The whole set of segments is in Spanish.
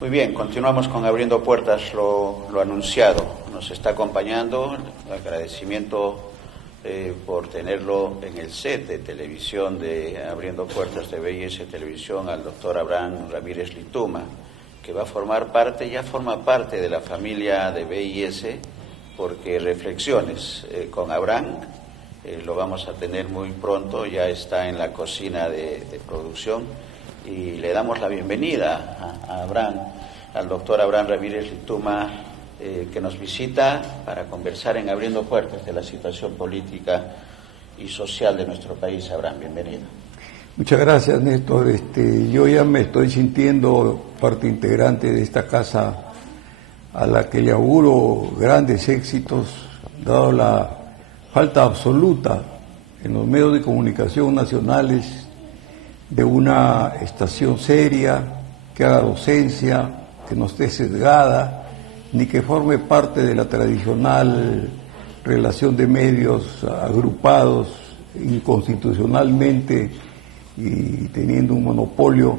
Muy bien, continuamos con Abriendo Puertas, lo anunciado. Nos está acompañando, el agradecimiento por tenerlo en el set de televisión de Abriendo Puertas de BIS Televisión al doctor Abraham Ramírez Lituma, que va a formar parte, ya forma parte de la familia de BIS, porque Reflexiones con Abraham lo vamos a tener muy pronto, ya está en la cocina de producción. Y le damos la bienvenida a Abraham, al doctor Abraham Ramírez Lituma, que nos visita para conversar en Abriendo Puertas de la situación política y social de nuestro país. Abraham, bienvenido. Muchas gracias, Néstor. Yo ya me estoy sintiendo parte integrante de esta casa a la que le auguro grandes éxitos, dado la falta absoluta en los medios de comunicación nacionales de una estación seria, que haga docencia, que no esté sesgada, ni que forme parte de la tradicional relación de medios agrupados inconstitucionalmente y teniendo un monopolio,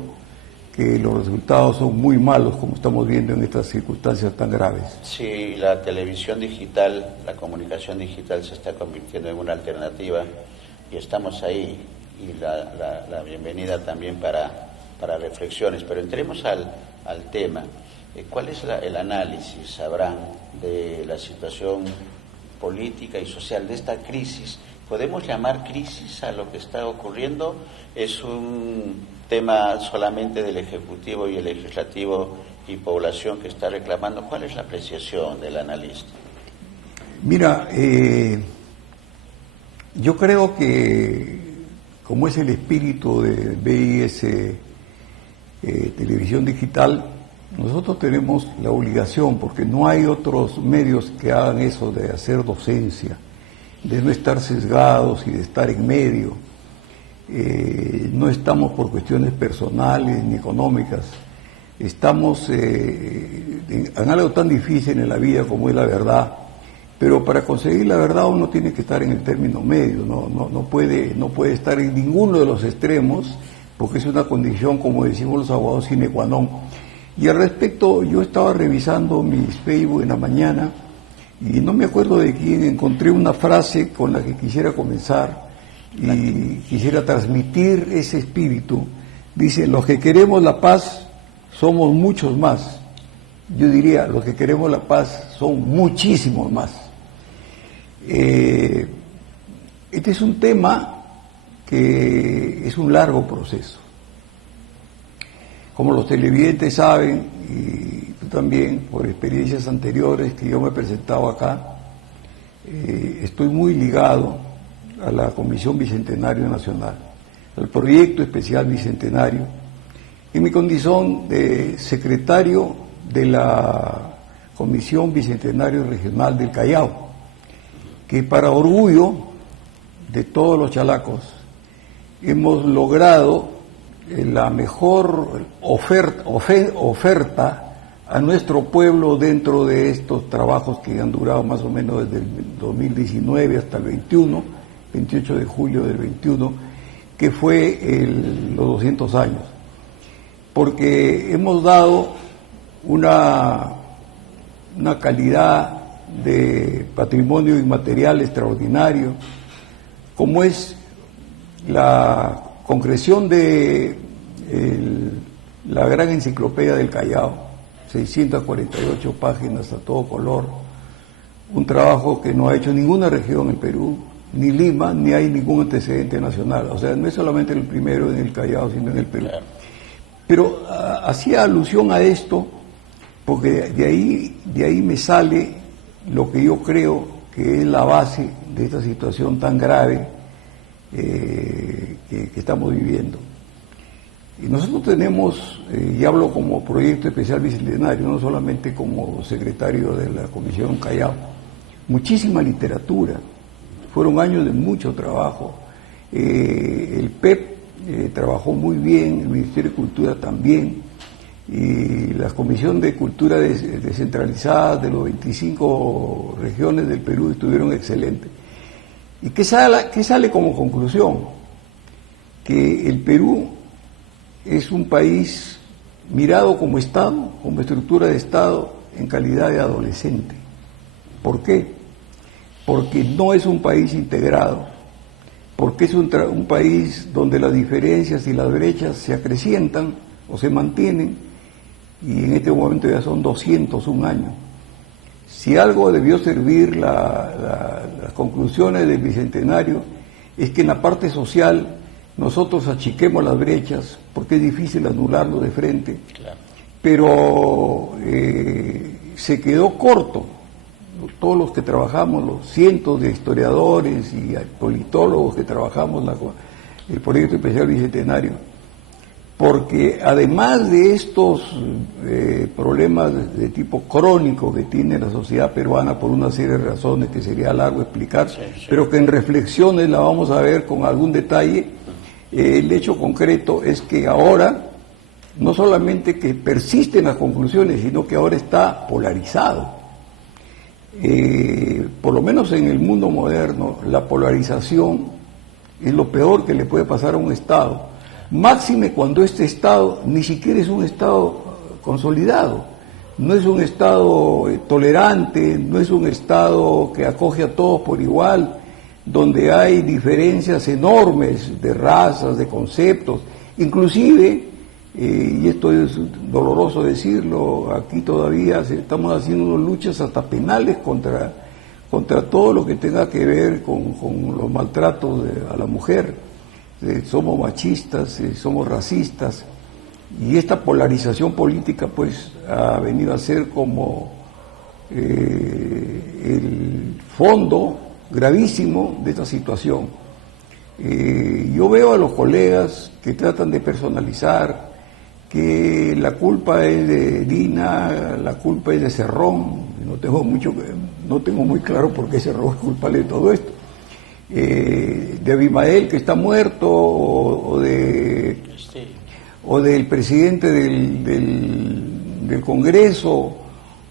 que los resultados son muy malos, como estamos viendo en estas circunstancias tan graves. Sí, la televisión digital, la comunicación digital se está convirtiendo en una alternativa y estamos ahí. Y la bienvenida también para Reflexiones. Pero entremos al tema. ¿Cuál es el análisis, Abraham, de la situación política y social de esta crisis? ¿Podemos llamar crisis a lo que está ocurriendo? ¿Es un tema solamente del Ejecutivo y el Legislativo y población que está reclamando? ¿Cuál es la apreciación del analista? Mira, yo creo que como es el espíritu de BIS Televisión Digital, nosotros tenemos la obligación, porque no hay otros medios que hagan eso de hacer docencia, de no estar sesgados y de estar en medio. No estamos por cuestiones personales ni económicas, estamos en algo tan difícil en la vida como es la verdad. Pero para conseguir la verdad uno tiene que estar en el término medio, no puede estar en ninguno de los extremos, porque es una condición, como decimos los abogados, sine qua non. Y al respecto, yo estaba revisando mis Facebook en la mañana y no me acuerdo de quién, encontré una frase con la que quisiera comenzar y quisiera transmitir ese espíritu. Dice: los que queremos la paz somos muchos más. Yo diría, los que queremos la paz son muchísimos más. Este es un tema que es un largo proceso. Como los televidentes saben, y tú también, por experiencias anteriores que yo me he presentado acá, estoy muy ligado a la Comisión Bicentenario Nacional, al Proyecto Especial Bicentenario, en mi condición de secretario de la Comisión Bicentenario Regional del Callao, que para orgullo de todos los chalacos hemos logrado la mejor oferta a nuestro pueblo dentro de estos trabajos que han durado más o menos desde el 2019 hasta el 21, 28 de julio del 21, que fue los 200 años, porque hemos dado una calidad de patrimonio inmaterial extraordinario, como es la concreción de la gran enciclopedia del Callao, 648 páginas a todo color, un trabajo que no ha hecho ninguna región en Perú, ni Lima, ni hay ningún antecedente nacional. O sea, no es solamente el primero en el Callao, sino en el Perú. Pero hacía alusión a esto porque de ahí me sale lo que yo creo que es la base de esta situación tan grave que estamos viviendo. Y nosotros tenemos, y hablo como Proyecto Especial Bicentenario, no solamente como secretario de la Comisión Callao, muchísima literatura, fueron años de mucho trabajo. El PEP trabajó muy bien, el Ministerio de Cultura también, y la Comisión de Cultura descentralizada de los 25 regiones del Perú estuvieron excelentes. ¿Y qué sale como conclusión? Que el Perú es un país mirado como Estado, como estructura de Estado, en calidad de adolescente. ¿Por qué? Porque no es un país integrado, porque es un país donde las diferencias y las brechas se acrecientan o se mantienen, y en este momento ya son 201 años. Si algo debió servir las conclusiones del Bicentenario, es que en la parte social nosotros achiquemos las brechas, porque es difícil anularlo de frente, Claro. Pero se quedó corto. Todos los que trabajamos, los cientos de historiadores y politólogos que trabajamos el proyecto especial Bicentenario, porque además de estos problemas de tipo crónico que tiene la sociedad peruana por una serie de razones que sería largo explicar, sí. Pero que en reflexiones la vamos a ver con algún detalle, el hecho concreto es que ahora no solamente que persisten las conclusiones, sino que ahora está polarizado. Por lo menos en el mundo moderno, la polarización es lo peor que le puede pasar a un Estado. Máxime cuando este Estado ni siquiera es un Estado consolidado, no es un Estado tolerante, no es un Estado que acoge a todos por igual, donde hay diferencias enormes de razas, de conceptos, inclusive, y esto es doloroso decirlo, aquí todavía estamos haciendo unas luchas hasta penales contra todo lo que tenga que ver con los maltratos a la mujer. Somos machistas, somos racistas, y esta polarización política pues ha venido a ser como el fondo gravísimo de esta situación. Yo veo a los colegas que tratan de personalizar, que la culpa es de Dina, la culpa es de Cerrón, no tengo muy claro por qué Cerrón es culpable de todo esto, de Abimael que está muerto, o del presidente del Congreso,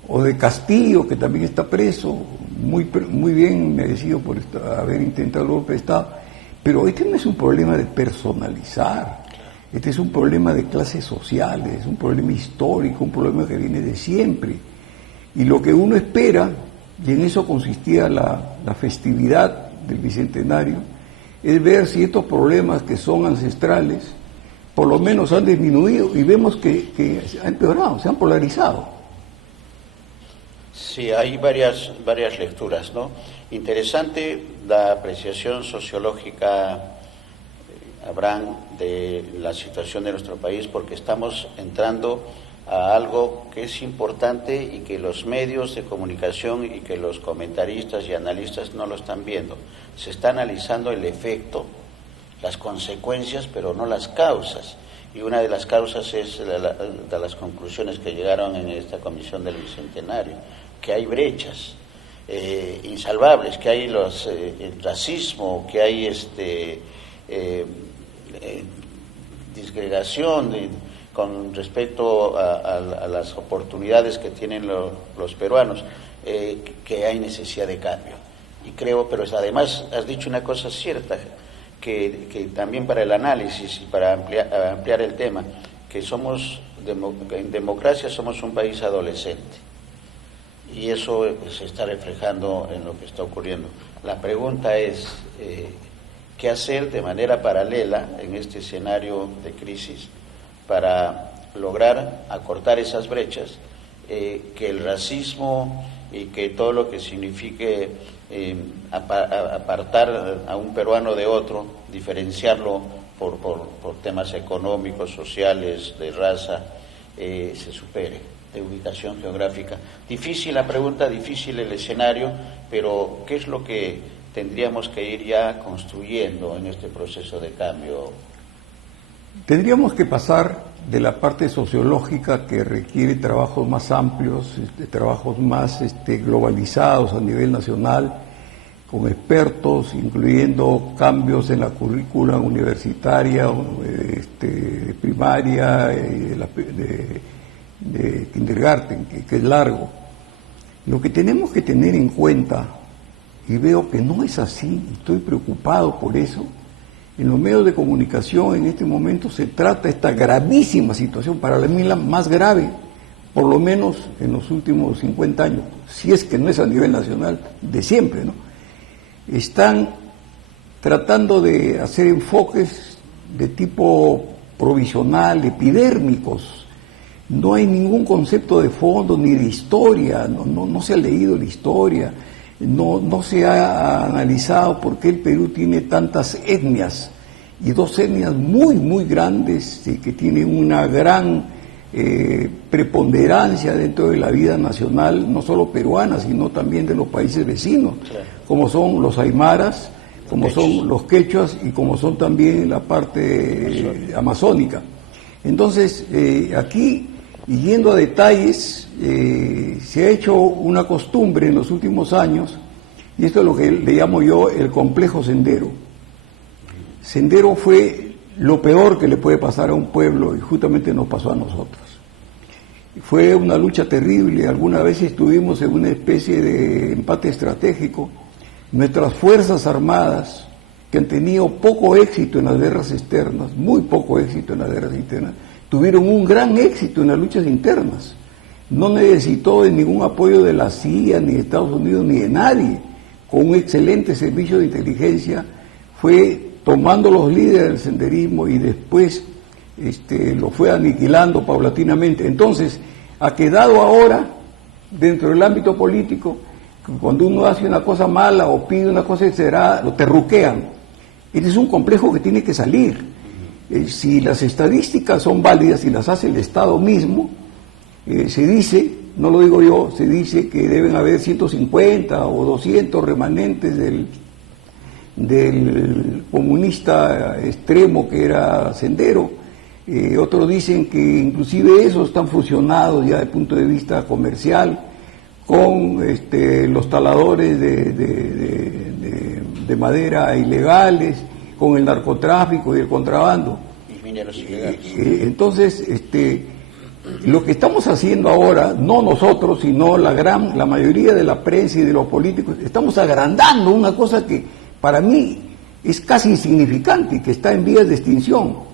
o de Castillo, que también está preso, muy bien merecido por haber intentado el golpe de Estado. Pero este no es un problema de personalizar, este es un problema de clases sociales, es un problema histórico, un problema que viene de siempre. Y lo que uno espera, y en eso consistía la festividad del Bicentenario, es ver si estos problemas que son ancestrales, por lo menos han disminuido, y vemos que han empeorado, se han polarizado. Sí, hay varias lecturas, ¿no? Interesante la apreciación sociológica, Abraham, de la situación de nuestro país, porque estamos entrando a algo que es importante y que los medios de comunicación y que los comentaristas y analistas no lo están viendo. Se está analizando el efecto, las consecuencias, pero no las causas. Y una de las causas es de las conclusiones que llegaron en esta comisión del Bicentenario, que hay brechas insalvables, que hay el racismo, que hay disgregación con respecto a las oportunidades que tienen los peruanos, que hay necesidad de cambio. Y creo, pero además has dicho una cosa cierta, que también para el análisis y para ampliar el tema, que en democracia somos un país adolescente, y eso se está reflejando en lo que está ocurriendo. La pregunta es, ¿qué hacer de manera paralela en este escenario de crisis para lograr acortar esas brechas, que el racismo y que todo lo que signifique apartar a un peruano de otro, diferenciarlo por temas económicos, sociales, de raza, se supere, de ubicación geográfica? Difícil la pregunta, difícil el escenario, pero ¿qué es lo que tendríamos que ir ya construyendo en este proceso de cambio? Tendríamos que pasar de la parte sociológica, que requiere trabajos más amplios, trabajos más globalizados a nivel nacional, con expertos, incluyendo cambios en la currícula universitaria, de primaria, de kindergarten, que es largo. Lo que tenemos que tener en cuenta, y veo que no es así, estoy preocupado por eso, en los medios de comunicación en este momento se trata esta gravísima situación, para mí la más grave, por lo menos en los últimos 50 años, si es que no es a nivel nacional, de siempre, ¿no? Están tratando de hacer enfoques de tipo provisional, epidérmicos. No hay ningún concepto de fondo ni de historia, no se ha leído la historia, no se ha analizado por qué el Perú tiene tantas etnias, y dos etnias muy, muy grandes que tienen una gran preponderancia dentro de la vida nacional, no solo peruana, sino también de los países vecinos, claro, como son los aymaras, como son los quechuas y como son también la parte amazónica. Entonces, aquí, yendo a detalles, se ha hecho una costumbre en los últimos años, y esto es lo que le llamo yo el complejo Sendero. Sendero fue lo peor que le puede pasar a un pueblo, y justamente nos pasó a nosotros. Fue una lucha terrible, algunas veces estuvimos en una especie de empate estratégico. Nuestras Fuerzas Armadas, que han tenido poco éxito en las guerras externas, muy poco éxito en las guerras internas, tuvieron un gran éxito en las luchas internas. No necesitó de ningún apoyo de la CIA, ni de Estados Unidos, ni de nadie. Con un excelente servicio de inteligencia, fue tomando los líderes del senderismo y después lo fue aniquilando paulatinamente. Entonces, ha quedado ahora, dentro del ámbito político, cuando uno hace una cosa mala o pide una cosa exagerada, lo terruquean. Este es un complejo que tiene que salir. Si las estadísticas son válidas y las hace el Estado mismo, se dice, no lo digo yo, se dice que deben haber 150 o 200 remanentes del comunista extremo que era Sendero. Otros dicen que inclusive esos están fusionados ya desde el punto de vista comercial con los taladores de madera ilegales, con el narcotráfico y el contrabando. Y mineros ilegales. Entonces, lo que estamos haciendo ahora, no nosotros, sino la mayoría de la prensa y de los políticos, estamos agrandando una cosa que para mí es casi insignificante y que está en vías de extinción.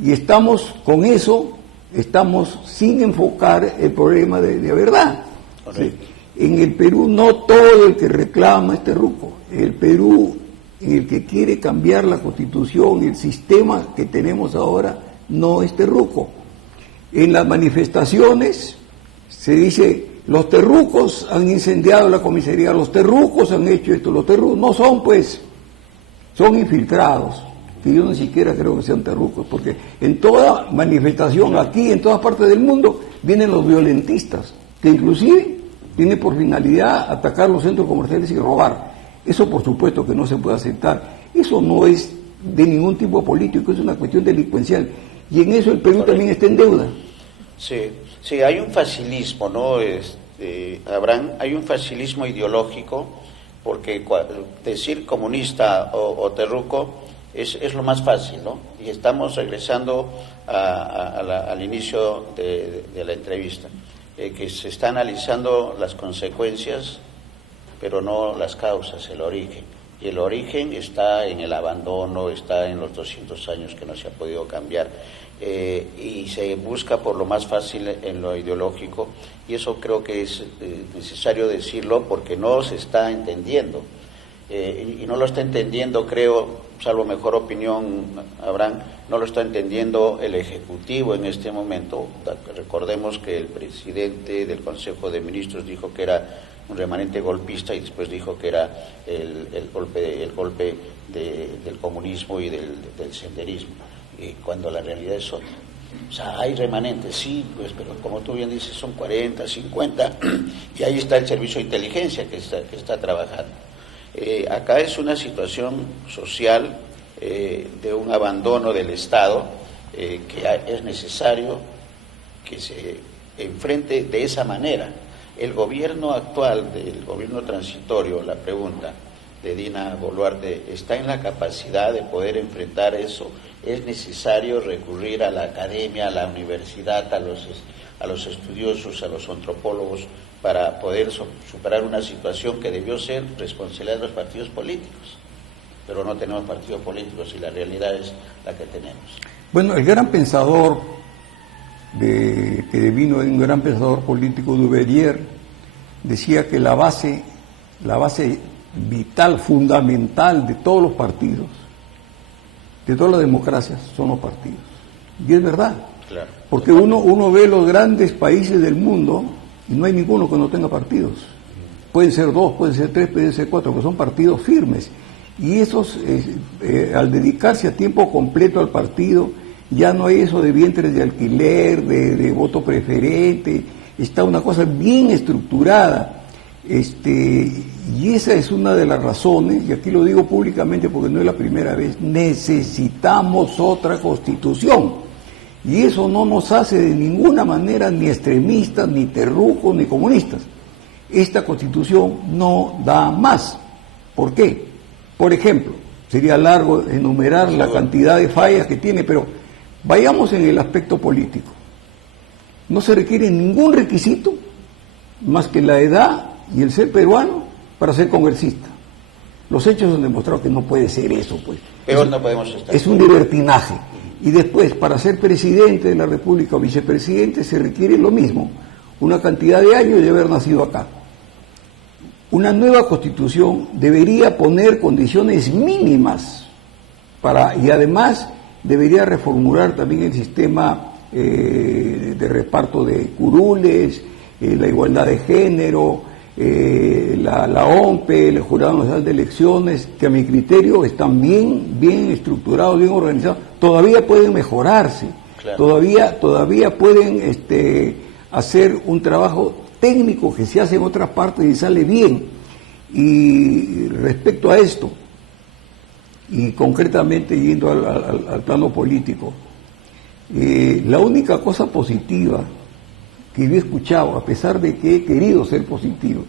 Y estamos con eso, estamos sin enfocar el problema de verdad. ¿Sí? En el Perú no todo el que reclama es terruco. El Perú, en el que quiere cambiar la Constitución y el sistema que tenemos ahora, no es terruco. En las manifestaciones se dice, los terrucos han incendiado la comisaría, los terrucos han hecho esto, los terrucos no son, pues, son infiltrados, que yo ni siquiera creo que sean terrucos, porque en toda manifestación aquí, en todas partes del mundo, vienen los violentistas, que inclusive tienen por finalidad atacar los centros comerciales y robar. Eso por supuesto que no se puede aceptar. Eso no es de ningún tipo político, es una cuestión delincuencial. Y en eso el Perú también está en deuda. Sí, hay un facilismo, ¿no? Abraham, hay un facilismo ideológico, porque decir comunista o terruco es lo más fácil, ¿no? Y estamos regresando al inicio de la entrevista, que se está analizando las consecuencias, pero no las causas, el origen. Y el origen está en el abandono, está en los 200 años que no se ha podido cambiar. Y se busca por lo más fácil en lo ideológico, y eso creo que es necesario decirlo porque no se está entendiendo. Y no lo está entendiendo, creo, salvo mejor opinión, Abraham, no lo está entendiendo el Ejecutivo en este momento. Recordemos que el presidente del Consejo de Ministros dijo que era un remanente golpista y después dijo que era el golpe del comunismo y del senderismo, cuando la realidad es otra. O sea, hay remanentes, sí, pues, pero como tú bien dices, son 40, 50, y ahí está el servicio de inteligencia que está trabajando. Acá es una situación social de un abandono del Estado que es necesario que se enfrente de esa manera. El gobierno actual, del gobierno transitorio, la pregunta de Dina Boluarte, ¿está en la capacidad de poder enfrentar eso? ¿Es necesario recurrir a la academia, a la universidad, a los estudiosos, a los antropólogos, para poder superar una situación que debió ser responsabilidad de los partidos políticos? pero no tenemos partidos políticos y la realidad es la que tenemos. Bueno, el gran pensador que devino en un gran pensador político, Duvalier, decía que la base vital, fundamental de todos los partidos, de todas las democracias, son los partidos. Y es verdad, claro, porque uno ve los grandes países del mundo y no hay ninguno que no tenga partidos. Pueden ser 2, pueden ser 3, pueden ser 4, que son partidos firmes. Y esos, al dedicarse a tiempo completo al partido, ya no hay eso de vientres de alquiler, de voto preferente, está una cosa bien estructurada. Y esa es una de las razones, y aquí lo digo públicamente porque no es la primera vez, necesitamos otra constitución. Y eso no nos hace de ninguna manera ni extremistas, ni terrujos, ni comunistas. Esta constitución no da más. ¿Por qué? Por ejemplo, sería largo enumerar la cantidad de fallas que tiene, pero vayamos en el aspecto político. No se requiere ningún requisito más que la edad y el ser peruano para ser congresista. Los hechos han demostrado que no puede ser eso, pues. Peor no podemos estar. Es un libertinaje. Y después, para ser presidente de la República o vicepresidente, se requiere lo mismo, una cantidad de años de haber nacido acá. Una nueva constitución debería poner condiciones mínimas y además debería reformular también el sistema de reparto de curules, la igualdad de género, la OMPE, el Jurado Nacional de Elecciones, que a mi criterio están bien estructurados, bien organizados. Todavía pueden mejorarse, claro. todavía pueden hacer un trabajo técnico que se hace en otras partes y sale bien. Y respecto a esto, y concretamente yendo al plano político, la única cosa positiva que yo he escuchado, a pesar de que he querido ser positivo,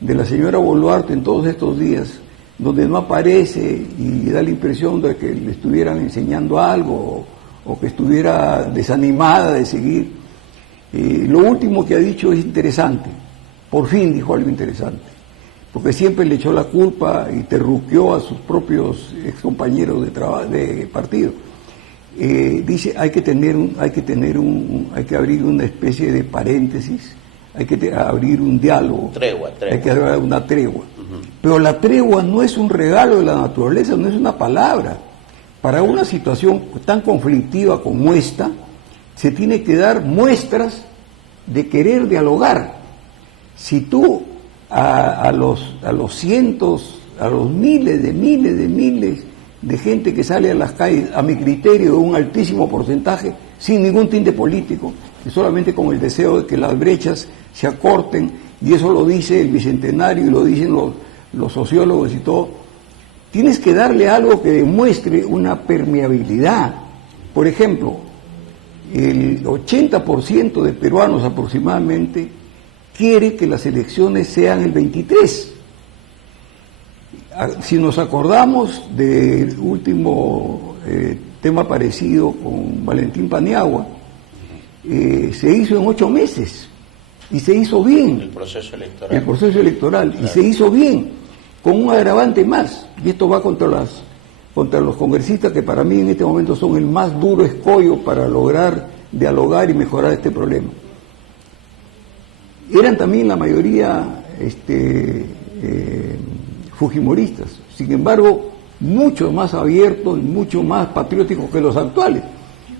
de la señora Boluarte en todos estos días, donde no aparece y da la impresión de que le estuvieran enseñando algo o que estuviera desanimada de seguir. Lo último que ha dicho es interesante, por fin dijo algo interesante, porque siempre le echó la culpa y terruqueó a sus propios excompañeros de partido. Dice hay que abrir una especie de paréntesis, hay que abrir un diálogo, hay que abrir una tregua. Pero la tregua no es un regalo de la naturaleza, no es una palabra. Para una situación tan conflictiva como esta, se tiene que dar muestras de querer dialogar. Si tú a los cientos, a los miles de gente que sale a las calles, a mi criterio, un altísimo porcentaje, sin ningún tinte político, y solamente con el deseo de que las brechas se acorten, y eso lo dice el Bicentenario y lo dicen los sociólogos y todo, tienes que darle algo que demuestre una permeabilidad. Por ejemplo, el 80% de peruanos aproximadamente quiere que las elecciones sean el 23. Si nos acordamos del último tema parecido con Valentín Paniagua, se hizo en 8 meses y se hizo bien. El proceso electoral, claro. Y se hizo bien, con un agravante más, y esto va contra los congresistas que para mí en este momento son el más duro escollo para lograr dialogar y mejorar este problema. Eran también la mayoría fujimoristas, sin embargo mucho más abiertos y mucho más patrióticos que los actuales,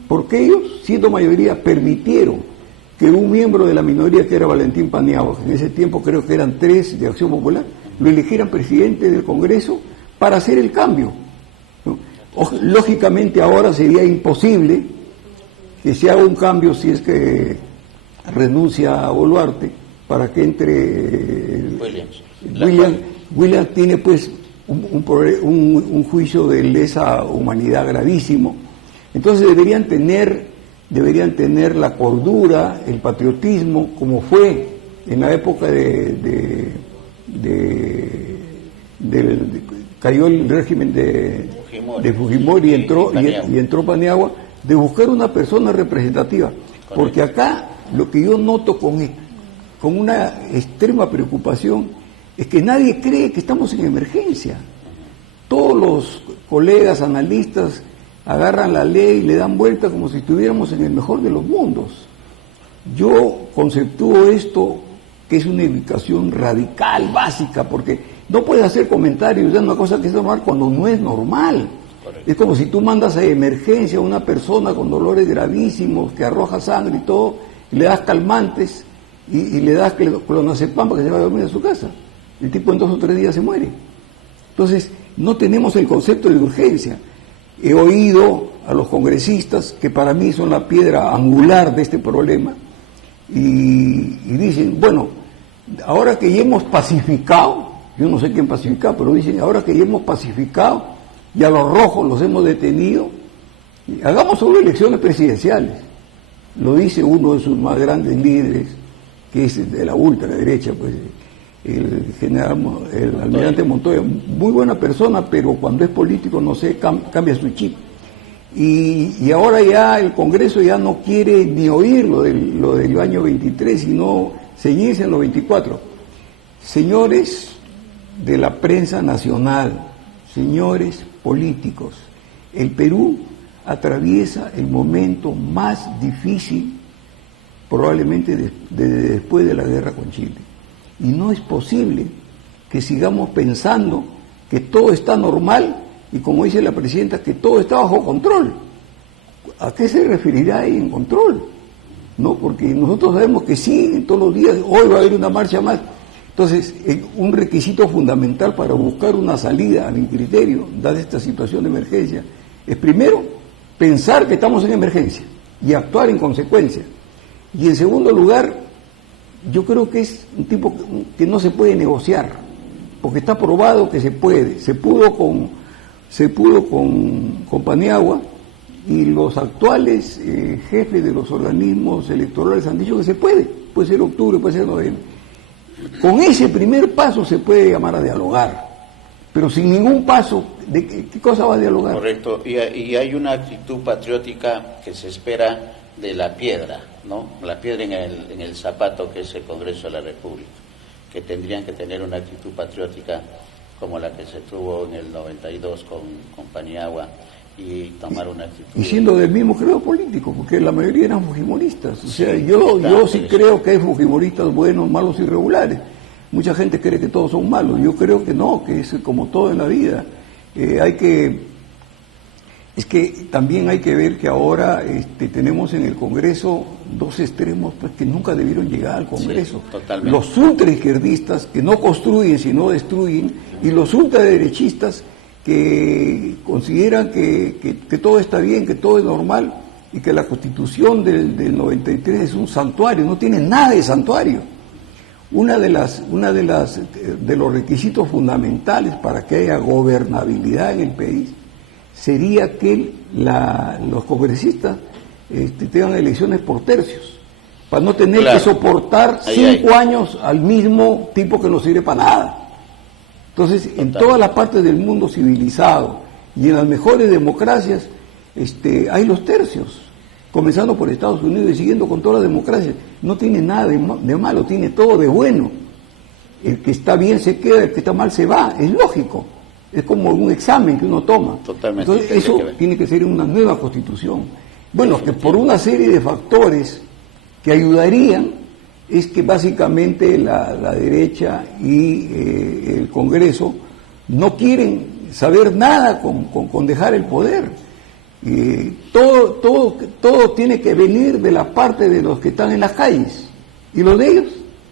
porque ellos, siendo mayoría, permitieron que un miembro de la minoría, que era Valentín Paniagua, que en ese tiempo creo que eran 3 de Acción Popular, lo eligieran presidente del Congreso para hacer el cambio, ¿no? Lógicamente ahora sería imposible que se haga un cambio si es que renuncia a Boluarte para que entre Williams tiene pues un juicio de lesa humanidad gravísimo. Entonces deberían tener la cordura, el patriotismo, como fue en la época cayó el régimen de Fujimori y entró Paniagua, de buscar una persona representativa, porque acá lo que yo noto con una extrema preocupación es que nadie cree que estamos en emergencia. Todos los colegas analistas agarran la ley y le dan vuelta como si estuviéramos en el mejor de los mundos. Yo conceptúo esto que es una educación radical, básica, porque no puedes hacer comentarios de una cosa que es normal cuando no es normal. Correcto. Es como si tú mandas a emergencia a una persona con dolores gravísimos, que arroja sangre y todo, y le das calmantes y le das clonazepam para que se vaya a dormir a su casa. El tipo en 2 o 3 días se muere. Entonces, no tenemos el concepto de urgencia. He oído a los congresistas, que para mí son la piedra angular de este problema, y dicen, bueno, ahora que ya hemos pacificado, yo no sé quién pacifica, pero dicen, ahora que ya hemos pacificado, y a los rojos los hemos detenido, hagamos solo elecciones presidenciales. Lo dice uno de sus más grandes líderes, que es de la ultraderecha, pues, el almirante Montoya, muy buena persona, pero cuando es político, no sé, cambia su chip. Y ahora ya el Congreso ya no quiere ni oír lo del año 23, sino ceñirse en los 24. Señores de la prensa nacional, señores políticos, el Perú atraviesa el momento más difícil probablemente después de la guerra con Chile. Y no es posible que sigamos pensando que todo está normal y, como dice la presidenta, que todo está bajo control. ¿A qué se referirá ahí en control? ¿No? Porque nosotros sabemos que sí, todos los días, hoy va a haber una marcha más. Entonces, un requisito fundamental para buscar una salida a mi criterio, dada esta situación de emergencia, es primero pensar que estamos en emergencia y actuar en consecuencia. Y en segundo lugar, yo creo que es un tipo que no se puede negociar, porque está probado que se puede. Se pudo con Paniagua, y los actuales jefes de los organismos electorales han dicho que se puede ser octubre, puede ser noviembre. Con ese primer paso se puede llamar a dialogar, pero sin ningún paso, ¿de qué cosa va a dialogar? Correcto, y hay una actitud patriótica que se espera de la piedra, ¿no? La piedra en el zapato, que es el Congreso de la República, que tendrían que tener una actitud patriótica como la que se tuvo en el 92 con Paniagua, y tomar una actitud. Y siendo del mismo credo político, porque la mayoría eran fujimoristas. O sea, yo sí creo que hay fujimoristas buenos, malos y regulares. Mucha gente cree que todos son malos. Yo creo que no, que es como todo en la vida. Es que también hay que ver que ahora tenemos en el Congreso dos extremos, pues, que nunca debieron llegar al Congreso. Sí, totalmente. Los ultraizquierdistas, que no construyen sino destruyen, y los ultraderechistas, que consideran que todo está bien, que todo es normal, y que la Constitución del 93 es un santuario. No tiene nada de santuario. Uno de los requisitos fundamentales para que haya gobernabilidad en el país sería que los congresistas tengan elecciones por tercios, para no tener que soportar 5 años al mismo tipo que no sirve para nada. Entonces, en todas las partes del mundo civilizado y en las mejores democracias hay los tercios, comenzando por Estados Unidos y siguiendo con todas las democracias. No tiene nada de malo, tiene todo de bueno. El que está bien se queda, el que está mal se va, es lógico. Es como un examen que uno toma. Totalmente. Entonces, eso tiene que ser una nueva constitución. Bueno, que por una serie de factores que ayudarían, es que básicamente la derecha y el Congreso no quieren saber nada con dejar el poder. Todo tiene que venir de la parte de los que están en las calles. Y los de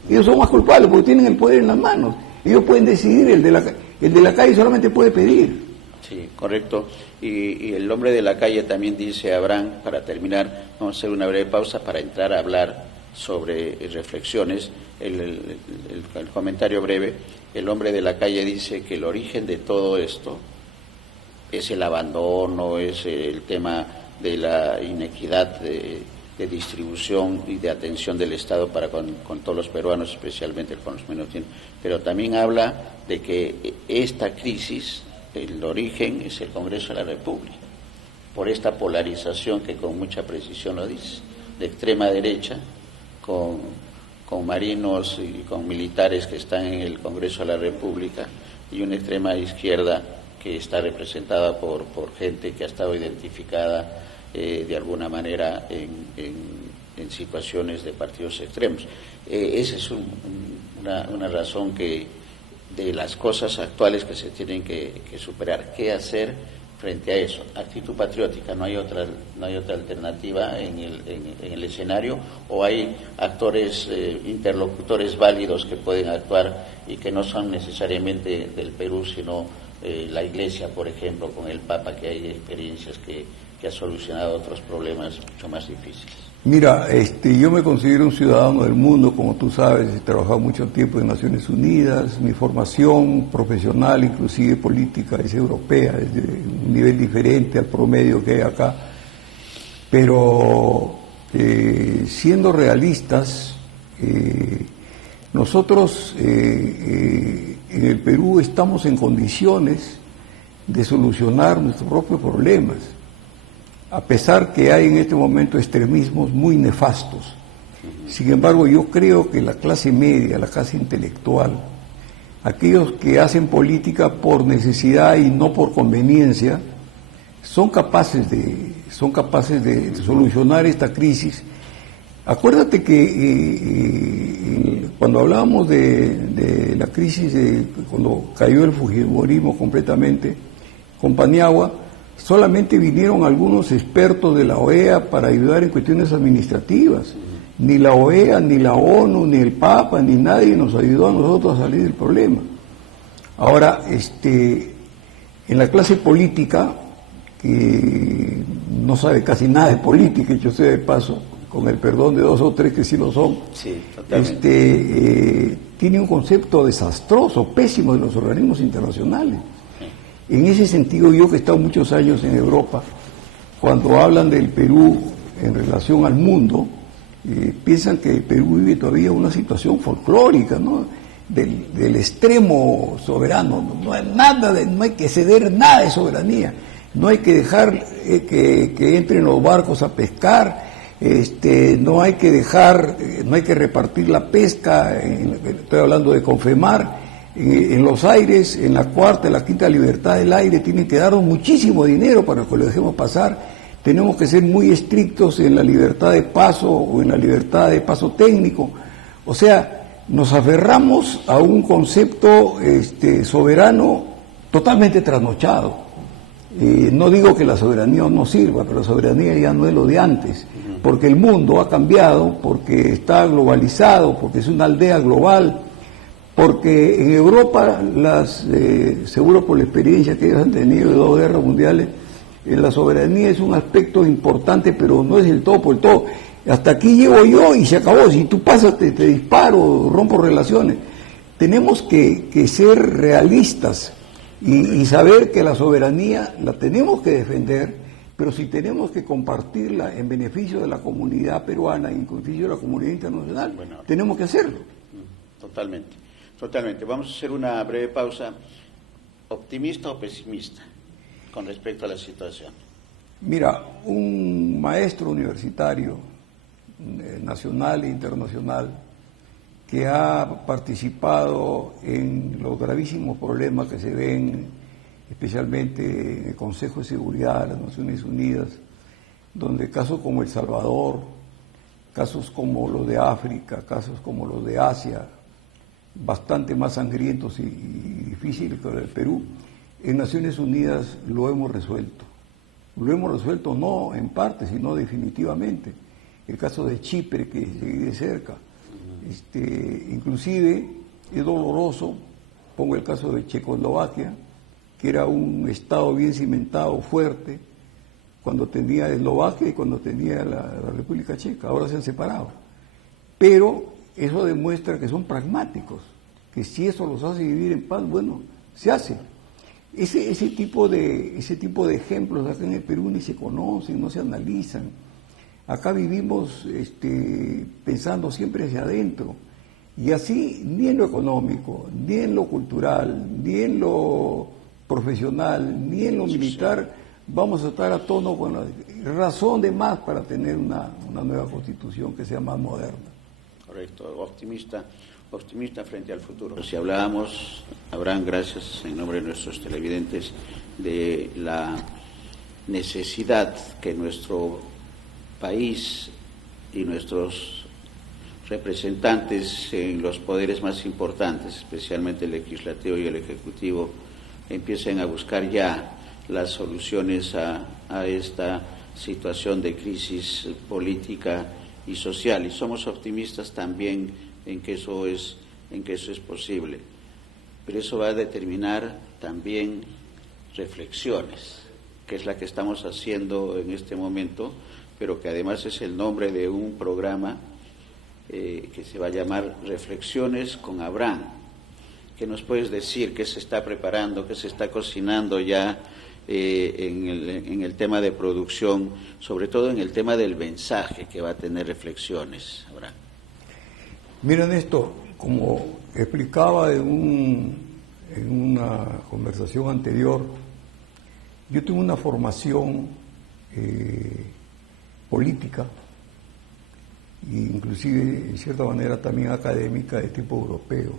ellos son más culpables porque tienen el poder en las manos. Ellos pueden decidir, el de la calle solamente puede pedir. Sí, correcto. Y el hombre de la calle también dice, Abraham, para terminar, vamos a hacer una breve pausa para entrar a hablar sobre reflexiones, el comentario breve. El hombre de la calle dice que el origen de todo esto es el abandono, es el tema de la inequidad de distribución y de atención del Estado para con todos los peruanos, especialmente con los menos tienen. Pero también habla de que esta crisis, el origen es el Congreso de la República, por esta polarización que con mucha precisión lo dice, de extrema derecha, con marinos y con militares que están en el Congreso de la República, y una extrema izquierda que está representada por gente que ha estado identificada de alguna manera en situaciones de partidos extremos. Esa es una razón de las cosas actuales que se tienen que superar. ¿Qué hacer frente a eso? Actitud patriótica, no hay otra alternativa en el escenario, o hay actores, interlocutores válidos que pueden actuar y que no son necesariamente del Perú, sino la Iglesia, por ejemplo, con el Papa, que hay experiencias que ha solucionado otros problemas mucho más difíciles. Mira, yo me considero un ciudadano del mundo, como tú sabes, he trabajado mucho tiempo en Naciones Unidas, mi formación profesional, inclusive política, es europea, es de un nivel diferente al promedio que hay acá, pero siendo realistas, nosotros en el Perú estamos en condiciones de solucionar nuestros propios problemas, a pesar que hay en este momento extremismos muy nefastos. Sin embargo, yo creo que la clase media, la clase intelectual, aquellos que hacen política por necesidad y no por conveniencia, son capaces de solucionar esta crisis. Acuérdate que cuando hablábamos de la crisis, cuando cayó el fujimorismo completamente, con Paniagua, solamente vinieron algunos expertos de la OEA para ayudar en cuestiones administrativas. Ni la OEA, ni la ONU, ni el Papa, ni nadie nos ayudó a nosotros a salir del problema. Ahora, en la clase política, que no sabe casi nada de política, yo sé de paso, con el perdón de dos o tres que sí lo son, sí, totalmente. Tiene un concepto desastroso, pésimo de los organismos internacionales. En ese sentido, yo que he estado muchos años en Europa, cuando hablan del Perú en relación al mundo, piensan que el Perú vive todavía una situación folclórica, ¿no? Del extremo soberano. No hay que ceder nada de soberanía, no hay que dejar que entren los barcos a pescar, no hay que repartir la pesca, estoy hablando de Confemar. En los aires, en la cuarta, en la quinta libertad del aire, tienen que darnos muchísimo dinero para que lo dejemos pasar. Tenemos que ser muy estrictos en la libertad de paso o en la libertad de paso técnico. O sea, nos aferramos a un concepto soberano totalmente trasnochado. No digo que la soberanía no sirva, pero la soberanía ya no es lo de antes, porque el mundo ha cambiado, porque está globalizado, porque es una aldea global. Porque en Europa, seguro por la experiencia que ellos han tenido de 2 guerras mundiales, la soberanía es un aspecto importante, pero no es el todo por el todo. Hasta aquí llego yo y se acabó. Si tú pasas, te disparo, rompo relaciones. Tenemos que ser realistas y saber que la soberanía la tenemos que defender, pero si tenemos que compartirla en beneficio de la comunidad peruana y en beneficio de la comunidad internacional, bueno, tenemos que hacerlo. Totalmente. Vamos a hacer una breve pausa. ¿Optimista o pesimista con respecto a la situación? Mira, un maestro universitario nacional e internacional que ha participado en los gravísimos problemas que se ven especialmente en el Consejo de Seguridad de las Naciones Unidas, donde casos como El Salvador, casos como los de África, casos como los de Asia, bastante más sangrientos y difíciles que el del Perú, en Naciones Unidas lo hemos resuelto. Lo hemos resuelto no en parte, sino definitivamente. El caso de Chipre, que seguí de cerca. Inclusive es doloroso, pongo el caso de Checoslovaquia, que era un Estado bien cimentado, fuerte, cuando tenía Eslovaquia y cuando tenía la República Checa. Ahora se han separado. Pero eso demuestra que son pragmáticos, que si eso los hace vivir en paz, bueno, se hace. Ese tipo de ejemplos acá en el Perú ni se conocen, no se analizan. Acá vivimos pensando siempre hacia adentro, y así ni en lo económico, ni en lo cultural, ni en lo profesional, ni en lo militar vamos a estar a tono con la razón de más para tener una nueva constitución que sea más moderna. Correcto, optimista frente al futuro. Si hablábamos, Abraham, gracias en nombre de nuestros televidentes, de la necesidad que nuestro país y nuestros representantes en los poderes más importantes, especialmente el legislativo y el ejecutivo, empiecen a buscar ya las soluciones a esta situación de crisis política y social, y somos optimistas también en que eso es posible, pero eso va a determinar también reflexiones, que es la que estamos haciendo en este momento, pero que además es el nombre de un programa que se va a llamar Reflexiones con Abraham. ¿Qué nos puedes decir? ¿Qué se está preparando? ¿Qué se está cocinando ya en el tema de producción, sobre todo en el tema del mensaje que va a tener Reflexiones, Abraham? Miren esto, como explicaba en una conversación anterior, yo tengo una formación política e inclusive en cierta manera también académica de tipo europeo.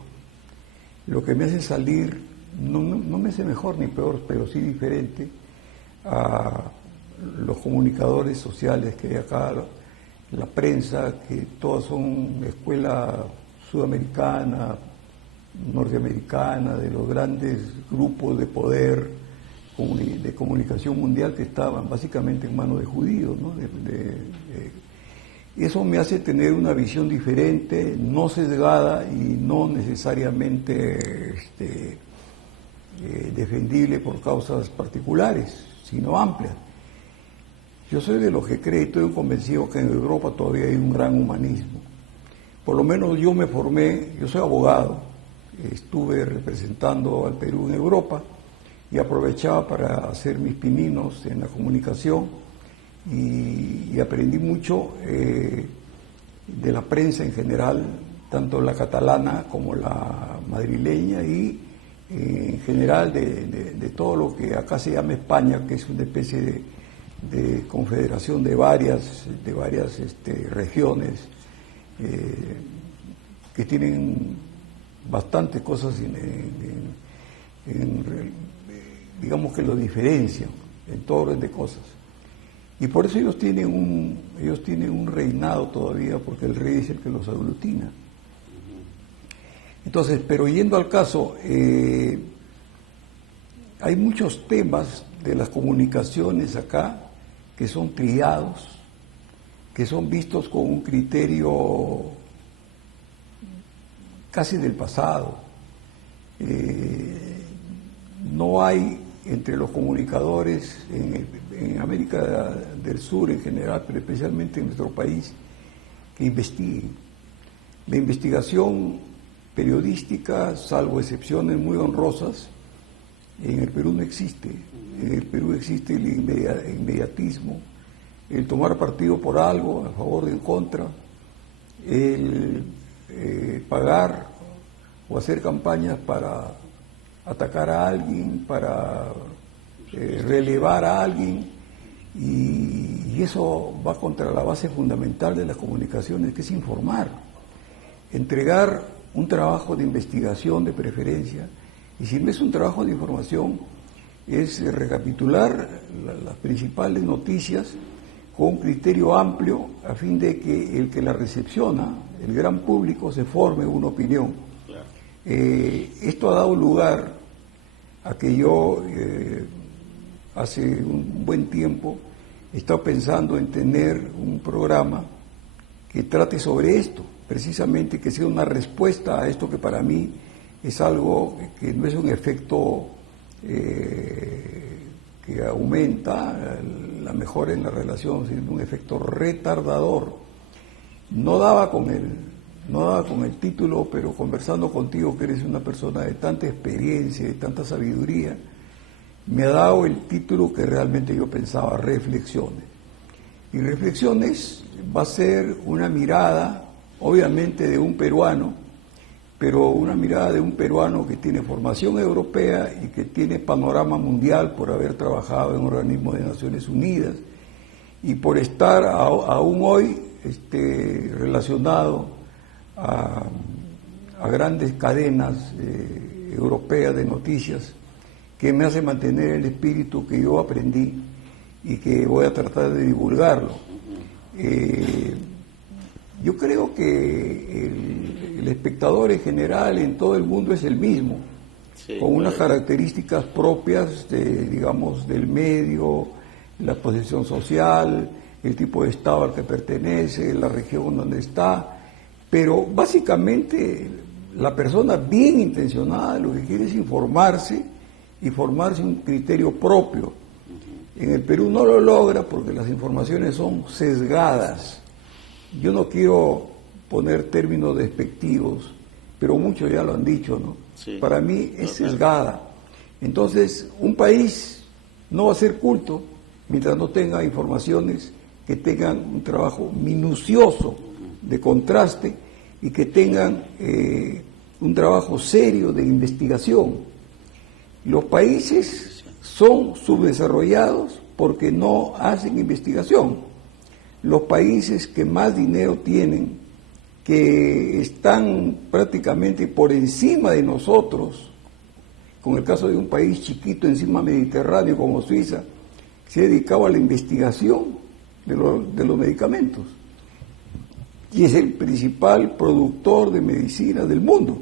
Lo que me hace salir, no me hace mejor ni peor, pero sí diferente a los comunicadores sociales que hay acá, la prensa, que todas son escuela sudamericana, norteamericana, de los grandes grupos de poder de comunicación mundial que estaban básicamente en manos de judíos, ¿no? Eso me hace tener una visión diferente, no sesgada y no necesariamente defendible por causas particulares, sino amplias. Yo soy de los que cree y estoy convencido que en Europa todavía hay un gran humanismo. Por lo menos yo me formé, yo soy abogado, estuve representando al Perú en Europa y aprovechaba para hacer mis pininos en la comunicación y aprendí mucho de la prensa en general, tanto la catalana como la madrileña y en general de todo lo que acá se llama España, que es una especie de confederación de varias regiones que tienen bastantes cosas digamos que lo diferencian en todo orden de cosas. Y por eso ellos tienen un reinado todavía, porque el rey es el que los aglutina. Entonces, pero yendo al caso, hay muchos temas de las comunicaciones acá que son triados, que son vistos con un criterio casi del pasado. No hay entre los comunicadores en América del Sur en general, pero especialmente en nuestro país, que investiguen. La investigación periodística, salvo excepciones muy honrosas, en el Perú no existe. En el Perú existe el inmediatismo, el tomar partido por algo, a favor o en contra, el pagar o hacer campañas para atacar a alguien, para relevar a alguien, y eso va contra la base fundamental de las comunicaciones, que es informar, entregar un trabajo de investigación de preferencia, y si no es un trabajo de información, es recapitular las principales noticias con un criterio amplio a fin de que el que la recepciona, el gran público, se forme una opinión. Esto ha dado lugar a que yo hace un buen tiempo he estado pensando en tener un programa que trate sobre esto, precisamente que sea una respuesta a esto que para mí es algo que no es un efecto que aumenta la mejora en la relación, sino un efecto retardador. No daba con el título, pero conversando contigo, que eres una persona de tanta experiencia y tanta sabiduría, me ha dado el título que realmente yo pensaba, Reflexiones. Y Reflexiones va a ser una mirada, obviamente de un peruano, pero una mirada de un peruano que tiene formación europea y que tiene panorama mundial por haber trabajado en organismos de Naciones Unidas y por estar aún hoy relacionado a grandes cadenas europeas de noticias, que me hace mantener el espíritu que yo aprendí y que voy a tratar de divulgarlo. Yo creo que el espectador en general en todo el mundo es el mismo, sí, con unas características propias digamos, del medio, la posición social, el tipo de estado al que pertenece, la región donde está, pero básicamente la persona bien intencionada lo que quiere es informarse y formarse un criterio propio. En el Perú no lo logra porque las informaciones son sesgadas. Yo no quiero poner términos despectivos, pero muchos ya lo han dicho, ¿no? Sí. Para mí es sesgada. Entonces, un país no va a ser culto mientras no tenga informaciones que tengan un trabajo minucioso de contraste y que tengan un trabajo serio de investigación. Los países son subdesarrollados porque no hacen investigación. Los países que más dinero tienen, que están prácticamente por encima de nosotros, con el caso de un país chiquito encima mediterráneo como Suiza, se ha dedicado a la investigación de los medicamentos y es el principal productor de medicina del mundo.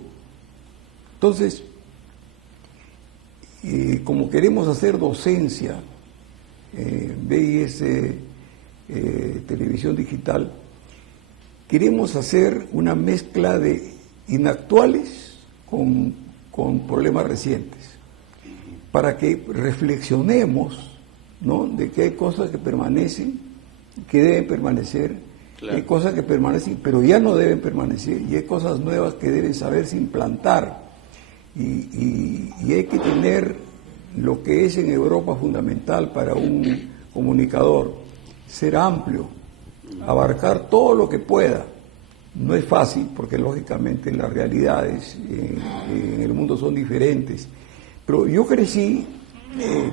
Entonces, como queremos hacer docencia, BIS, televisión digital, queremos hacer una mezcla de inactuales con problemas recientes, para que reflexionemos, ¿no?, de que hay cosas que permanecen, que deben permanecer, claro, hay cosas que permanecen, pero ya no deben permanecer, y hay cosas nuevas que deben saberse implantar. Y hay que tener lo que es en Europa fundamental para un comunicador, ser amplio, abarcar todo lo que pueda. No es fácil porque lógicamente las realidades en el mundo son diferentes, pero yo crecí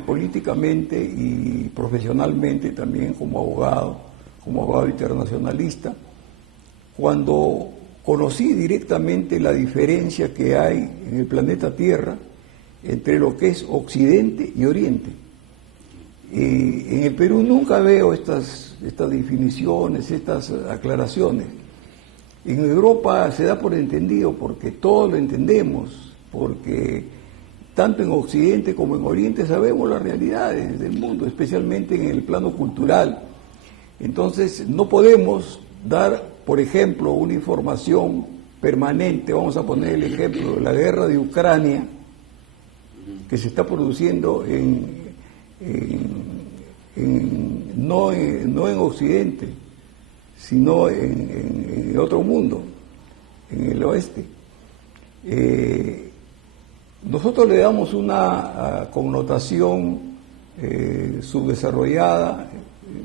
políticamente y profesionalmente también como abogado internacionalista, cuando conocí directamente la diferencia que hay en el planeta Tierra entre lo que es Occidente y Oriente. En el Perú nunca veo estas definiciones, estas aclaraciones. En Europa se da por entendido porque todos lo entendemos, porque tanto en Occidente como en Oriente sabemos las realidades del mundo, especialmente en el plano cultural. Entonces no podemos dar, por ejemplo, una información permanente. Vamos a poner el ejemplo de la guerra de Ucrania, que se está produciendo no en Occidente, sino en otro mundo, en el oeste. Nosotros le damos una connotación subdesarrollada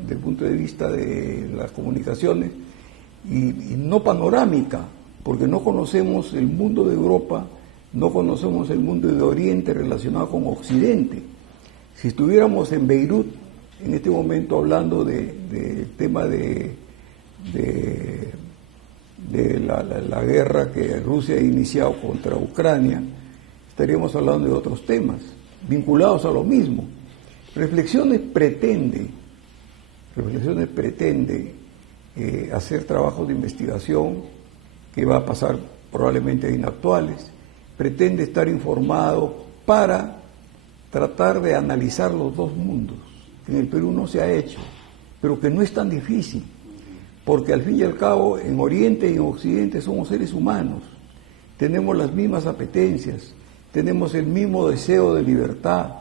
desde el punto de vista de las comunicaciones y no panorámica, porque no conocemos el mundo de Europa, no conocemos el mundo de Oriente relacionado con Occidente. Si estuviéramos en Beirut en este momento hablando del tema de la guerra que Rusia ha iniciado contra Ucrania, estaríamos hablando de otros temas vinculados a lo mismo. Reflexiones pretende hacer trabajos de investigación que va a pasar probablemente a inactuales, pretende estar informado para tratar de analizar los dos mundos, que en el Perú no se ha hecho, pero que no es tan difícil, porque al fin y al cabo en Oriente y en Occidente somos seres humanos, tenemos las mismas apetencias, tenemos el mismo deseo de libertad,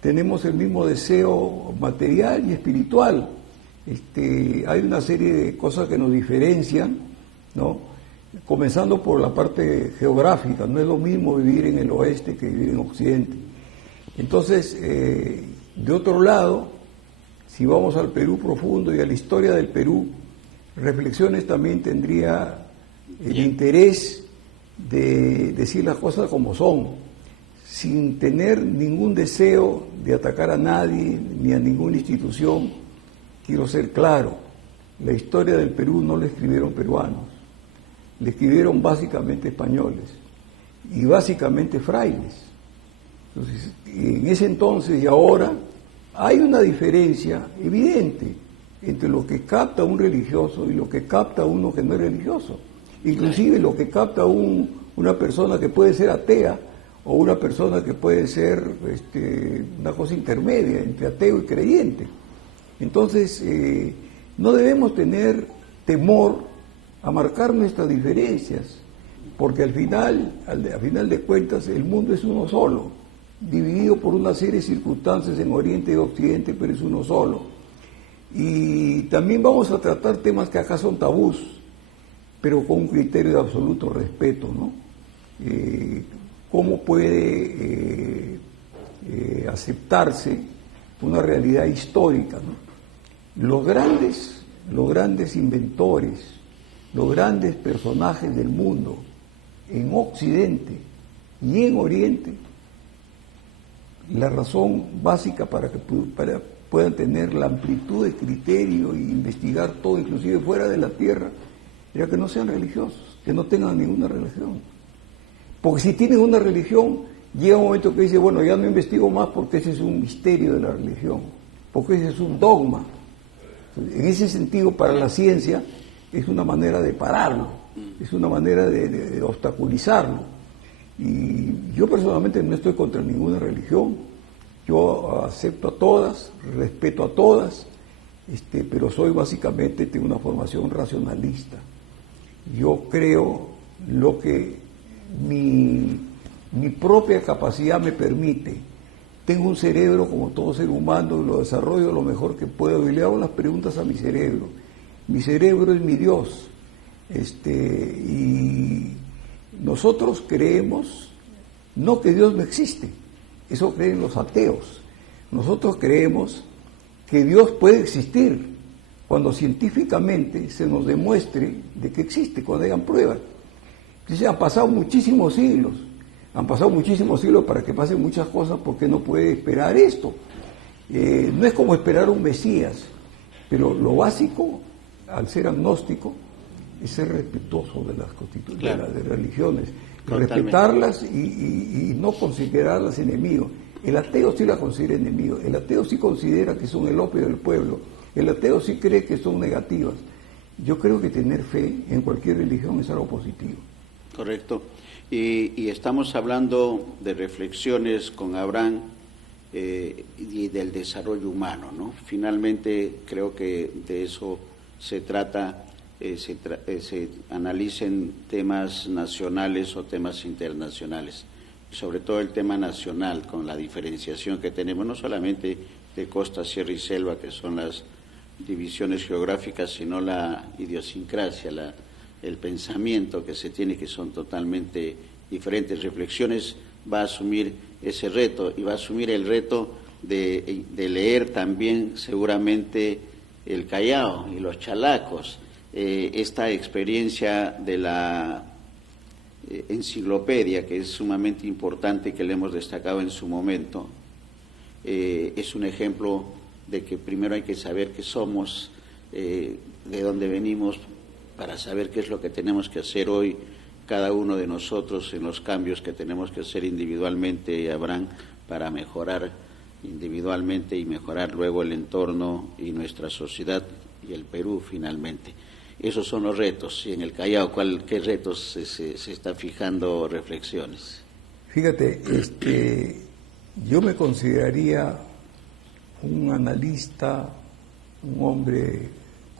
tenemos el mismo deseo material y espiritual. Hay una serie de cosas que nos diferencian, ¿no?, comenzando por la parte geográfica. No es lo mismo vivir en el oeste que vivir en Occidente. Entonces, de otro lado, si vamos al Perú profundo y a la historia del Perú, Reflexiones también tendría el interés de decir las cosas como son, sin tener ningún deseo de atacar a nadie ni a ninguna institución. Quiero ser claro, la historia del Perú no la escribieron peruanos, le escribieron básicamente españoles y básicamente frailes. Entonces, en ese entonces y ahora hay una diferencia evidente entre lo que capta un religioso y lo que capta uno que no es religioso. Inclusive lo que capta una persona que puede ser atea o una persona que puede ser una cosa intermedia entre ateo y creyente. Entonces, no debemos tener temor a marcar nuestras diferencias, porque al final de cuentas, el mundo es uno solo, dividido por una serie de circunstancias en Oriente y Occidente, pero es uno solo. Y también vamos a tratar temas que acá son tabús, pero con un criterio de absoluto respeto, ¿no? ¿Cómo puede aceptarse una realidad histórica, ¿no? Los grandes inventores, los grandes personajes del mundo, en Occidente y en Oriente, la razón básica para que puedan tener la amplitud de criterio e investigar todo, inclusive fuera de la tierra, era que no sean religiosos, que no tengan ninguna religión. Porque si tienen una religión, llega un momento que dice, bueno, ya no investigo más porque ese es un misterio de la religión, porque ese es un dogma. En ese sentido, para la ciencia, es una manera de pararlo, es una manera de obstaculizarlo. Y yo personalmente no estoy contra ninguna religión, yo acepto a todas, respeto a todas, pero soy básicamente, tengo una formación racionalista. Yo creo lo que mi propia capacidad me permite. Tengo un cerebro como todo ser humano y lo desarrollo lo mejor que puedo y le hago las preguntas a mi cerebro. Mi cerebro es mi Dios. Y nosotros creemos, no que Dios no existe, eso creen los ateos. Nosotros creemos que Dios puede existir cuando científicamente se nos demuestre de que existe, cuando hayan pruebas. Entonces han pasado muchísimos siglos para que pasen muchas cosas, porque no puede esperar esto. No es como esperar un Mesías, pero lo básico, al ser agnóstico, es ser respetuoso de las constituciones, claro, de religiones, respetarlas y no considerarlas enemigos. El ateo sí las considera enemigos, el ateo sí considera que son el opio del pueblo, el ateo sí cree que son negativas. Yo creo que tener fe en cualquier religión es algo positivo. Correcto. Y estamos hablando de reflexiones con Abraham y del desarrollo humano, ¿no? Finalmente creo que de eso se trata, se analicen temas nacionales o temas internacionales, sobre todo el tema nacional, con la diferenciación que tenemos, no solamente de costa, sierra y selva, que son las divisiones geográficas, sino la idiosincrasia, el pensamiento que se tiene, que son totalmente diferentes. Reflexiones va a asumir ese reto y va a asumir el reto de leer también seguramente el Callao y los Chalacos, esta experiencia de la enciclopedia, que es sumamente importante y que le hemos destacado en su momento. Es un ejemplo de que primero hay que saber qué somos, de dónde venimos, para saber qué es lo que tenemos que hacer hoy cada uno de nosotros en los cambios que tenemos que hacer individualmente, Abraham, para mejorar individualmente y mejorar luego el entorno y nuestra sociedad y el Perú finalmente. Esos son los retos. Y en el Callao, ¿qué retos se está fijando reflexiones? Fíjate, yo me consideraría un analista, un hombre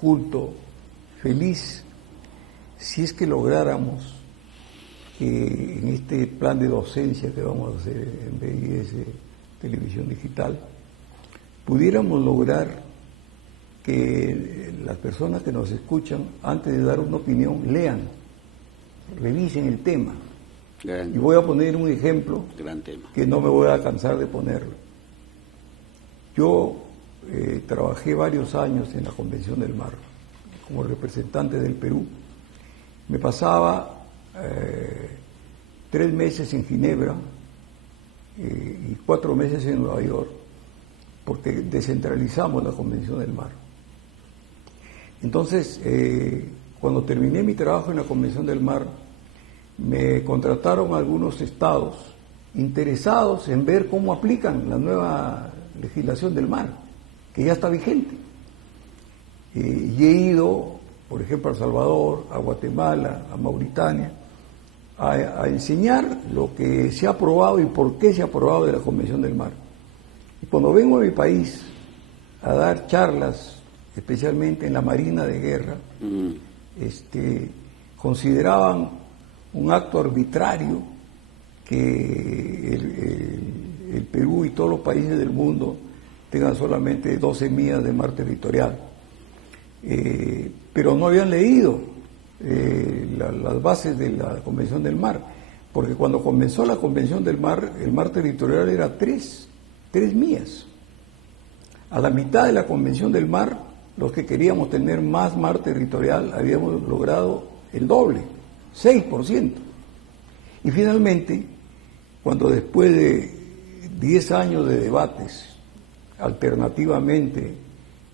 culto, feliz, si es que lográramos que en este plan de docencia que vamos a hacer en BIS Televisión Digital, pudiéramos lograr que las personas que nos escuchan, antes de dar una opinión, lean, revisen el tema. Y voy a poner un ejemplo que no me voy a cansar de ponerlo. Yo trabajé varios años en la Convención del Mar como representante del Perú. Me pasaba 3 meses en Ginebra y 4 meses en Nueva York, porque descentralizamos la Convención del Mar. Entonces, cuando terminé mi trabajo en la Convención del Mar, me contrataron algunos estados interesados en ver cómo aplican la nueva legislación del mar, que ya está vigente. Y he ido, por ejemplo, a El Salvador, a Guatemala, a Mauritania, a enseñar lo que se ha aprobado y por qué se ha aprobado de la Convención del Mar. Y cuando vengo a mi país a dar charlas, especialmente en la Marina de Guerra, consideraban un acto arbitrario que el Perú y todos los países del mundo tengan solamente 12 millas de mar territorial. Pero no habían leído las bases de la Convención del Mar, porque cuando comenzó la Convención del Mar, el mar territorial era 3 millas. A la mitad de la Convención del Mar, los que queríamos tener más mar territorial habíamos logrado el doble, 6%. Y finalmente, cuando después de 10 años de debates, alternativamente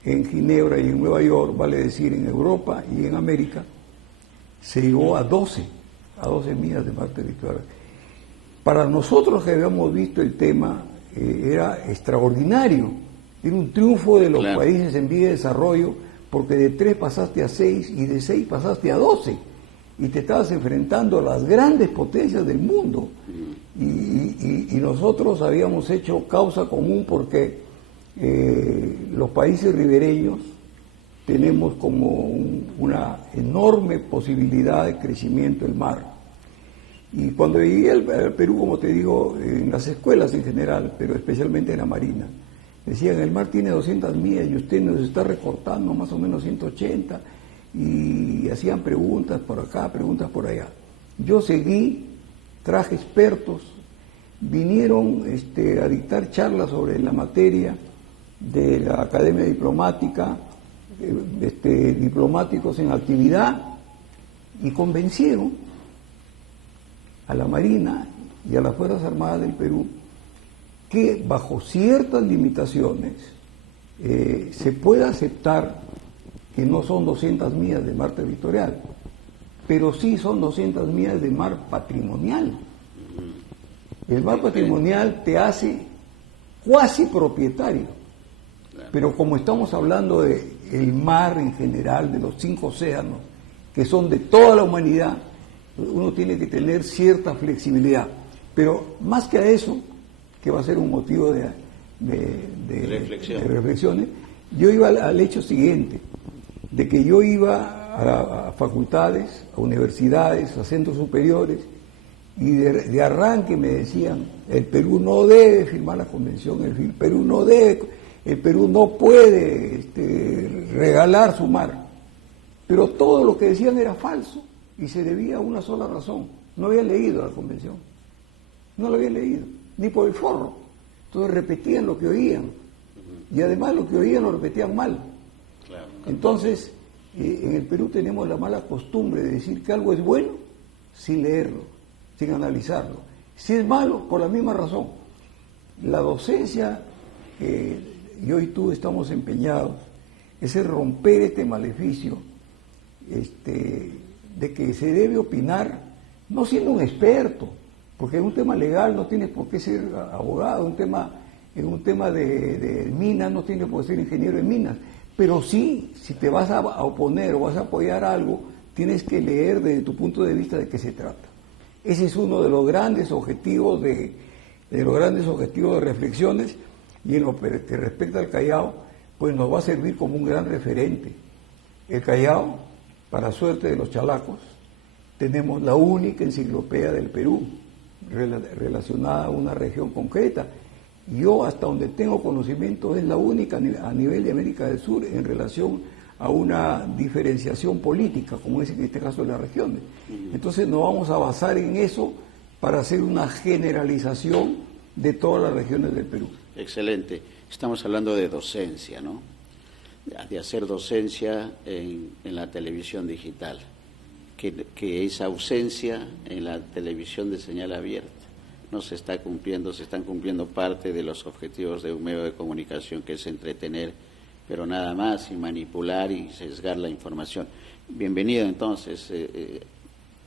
en Ginebra y en Nueva York, vale decir en Europa y en América, se llegó a 12 millas de mar territorial. Para nosotros que habíamos visto el tema, era extraordinario, era un triunfo de los países en vía de desarrollo, porque de 3 pasaste a 6 y de 6 pasaste a 12, y te estabas enfrentando a las grandes potencias del mundo, y nosotros habíamos hecho causa común porque los países ribereños tenemos como una enorme posibilidad de crecimiento del mar. Y cuando llegué al Perú, como te digo, en las escuelas en general, pero especialmente en la Marina, decían, el mar tiene 200 millas y usted nos está recortando más o menos 180, y hacían preguntas por acá, preguntas por allá. Yo seguí, traje expertos, vinieron a dictar charlas sobre la materia de la Academia Diplomática, diplomáticos en actividad, y convencieron a la Marina y a las Fuerzas Armadas del Perú que bajo ciertas limitaciones se puede aceptar que no son 200 millas de mar territorial, pero sí son 200 millas de mar patrimonial. El mar patrimonial te hace cuasi propietario, pero como estamos hablando de el mar en general, de los 5 océanos, que son de toda la humanidad, uno tiene que tener cierta flexibilidad. Pero más que a eso, que va a ser un motivo de reflexiones, yo iba al hecho siguiente, de que yo iba a facultades, a universidades, a centros superiores, y de arranque me decían, el Perú no debe firmar la convención, el Perú no puede regalar su mar. Pero todo lo que decían era falso y se debía a una sola razón: no habían leído la convención, no lo habían leído, ni por el forro. Entonces repetían lo que oían, y además lo que oían lo repetían mal. Entonces, en el Perú tenemos la mala costumbre de decir que algo es bueno sin leerlo, sin analizarlo. Si es malo, por la misma razón. La docencia, yo y tú estamos empeñados, es el romper este maleficio de que se debe opinar no siendo un experto, porque en un tema legal no tienes por qué ser abogado, en un tema de minas no tienes por qué ser ingeniero en minas, pero sí, si te vas a oponer o vas a apoyar algo, tienes que leer desde tu punto de vista de qué se trata. Ese es uno de los grandes objetivos de reflexiones, y en lo que respecta al Callao, pues nos va a servir como un gran referente. El Callao, para suerte de los chalacos, tenemos la única enciclopedia del Perú relacionada a una región concreta. Yo, hasta donde tengo conocimiento, es la única a nivel de América del Sur en relación a una diferenciación política, como es en este caso de las regiones. Entonces nos vamos a basar en eso para hacer una generalización de todas las regiones del Perú. Excelente. Estamos hablando de docencia, ¿no? De hacer docencia en la televisión digital, que esa ausencia en la televisión de señal abierta no se está cumpliendo, se están cumpliendo parte de los objetivos de un medio de comunicación, que es entretener, pero nada más, sin manipular y sesgar la información. Bienvenido entonces,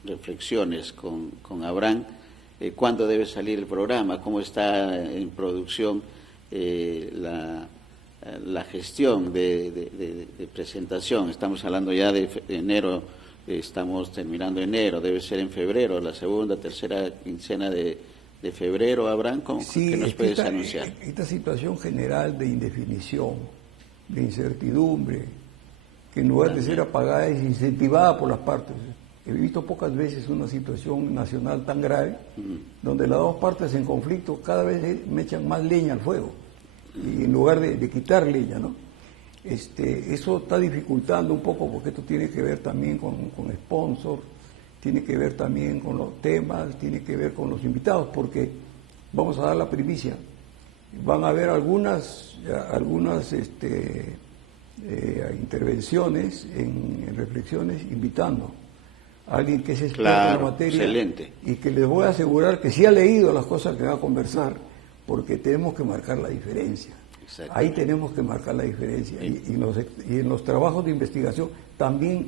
reflexiones con Abraham. ¿Cuándo debe salir el programa? ¿Cómo está en producción la gestión de presentación? Estamos hablando ya de enero, estamos terminando enero, debe ser en febrero, la segunda, tercera quincena de febrero. Abraham, ¿qué nos puedes anunciar? Esta situación general de indefinición, de incertidumbre, que en lugar de ser apagada es incentivada por las partes. He visto pocas veces una situación nacional tan grave, donde las dos partes en conflicto cada vez me echan más leña al fuego, y en lugar de quitar leña, ¿no? Eso está dificultando un poco, porque esto tiene que ver también con sponsors, tiene que ver también con los temas, tiene que ver con los invitados, porque vamos a dar la primicia. Van a haber algunas intervenciones en reflexiones invitando a alguien que es experto en la materia, excelente, y que les voy a asegurar que sí ha leído las cosas que va a conversar, porque tenemos que marcar la diferencia. Exacto. Ahí tenemos que marcar la diferencia. Y en los trabajos de investigación también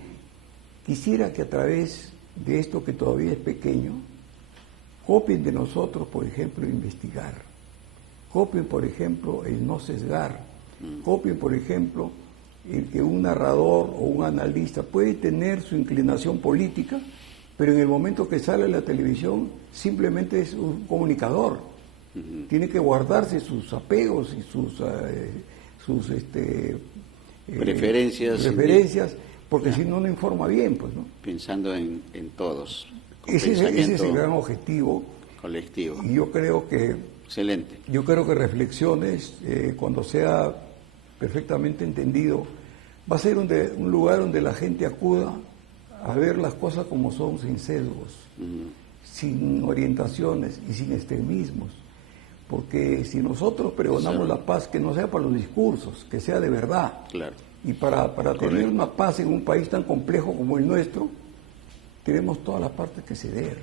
quisiera que a través de esto que todavía es pequeño, copien de nosotros, por ejemplo, investigar. Copien, por ejemplo, el no sesgar. Copien, por ejemplo, el que un narrador o un analista puede tener su inclinación política, pero en el momento que sale a la televisión simplemente es un comunicador. Tiene que guardarse sus apegos y sus preferencias, porque si no, no informa bien, pues, ¿no? Pensando en todos. Ese es el gran objetivo colectivo. Y yo creo que excelente. Yo creo que Reflexiones, cuando sea perfectamente entendido, va a ser un lugar donde la gente acuda a ver las cosas como son, sin sesgos, sin orientaciones y sin extremismos. Porque si nosotros pregonamos la paz, que no sea para los discursos, que sea de verdad. Claro. Y para tener una paz en un país tan complejo como el nuestro, tenemos todas las partes que ceder,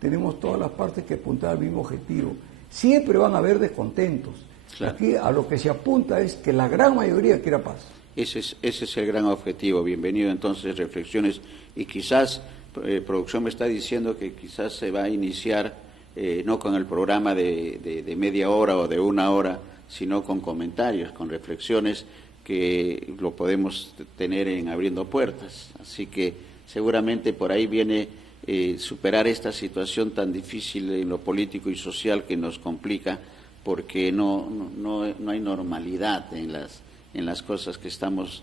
tenemos todas las partes que apuntar al mismo objetivo. Siempre van a haber descontentos. Claro. Aquí a lo que se apunta es que la gran mayoría quiera paz. Ese es el gran objetivo. Bienvenido entonces, Reflexiones. Y quizás, producción me está diciendo que quizás se va a iniciar no con el programa de media hora o de una hora, sino con comentarios, con reflexiones, que lo podemos tener en Abriendo Puertas. Así que seguramente por ahí viene superar esta situación tan difícil en lo político y social que nos complica, porque no hay normalidad en las cosas que estamos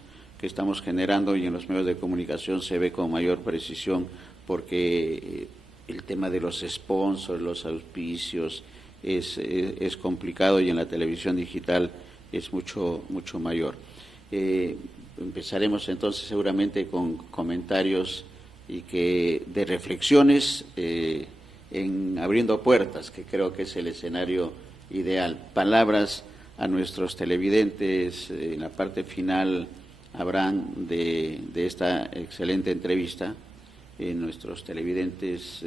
generando, y en los medios de comunicación se ve con mayor precisión, porque el tema de los sponsors, los auspicios es complicado, y en la televisión digital es mucho mayor. Empezaremos entonces seguramente con comentarios y de reflexiones en Abriendo Puertas, que creo que es el escenario ideal. Palabras a nuestros televidentes en la parte final, Abraham, de esta excelente entrevista. Nuestros televidentes,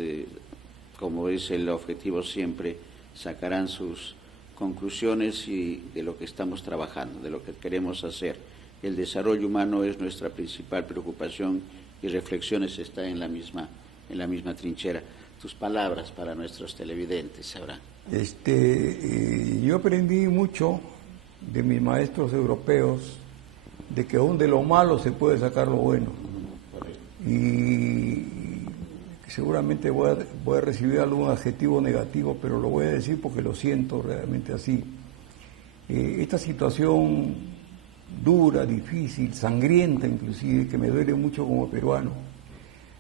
como es el objetivo siempre, sacarán sus conclusiones de lo que estamos trabajando, de lo que queremos hacer. El desarrollo humano es nuestra principal preocupación, y Reflexiones está en la misma trinchera. Tus palabras para nuestros televidentes, Abraham. Yo aprendí mucho de mis maestros europeos, de que aún de lo malo se puede sacar lo bueno. Y seguramente voy a recibir algún adjetivo negativo, pero lo voy a decir porque lo siento realmente así. Esta situación dura, difícil, sangrienta inclusive, que me duele mucho como peruano,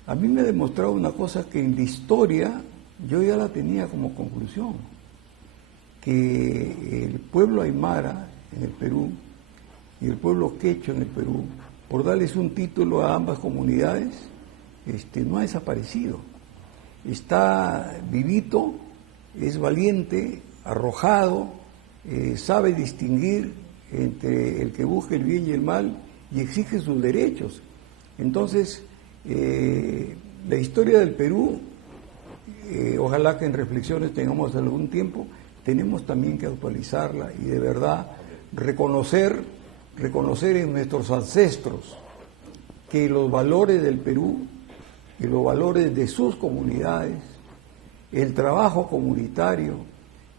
a mí me ha demostrado una cosa que en la historia yo ya la tenía como conclusión, que el pueblo aymara en el Perú y el pueblo quechua en el Perú, por darles un título a ambas comunidades, no ha desaparecido. Está vivito, es valiente, arrojado, sabe distinguir entre el que busca el bien y el mal, y exige sus derechos. Entonces, la historia del Perú, ojalá que en Reflexiones tengamos algún tiempo, tenemos también que actualizarla y de verdad reconocer reconocer en nuestros ancestros que los valores del Perú y los valores de sus comunidades, el trabajo comunitario,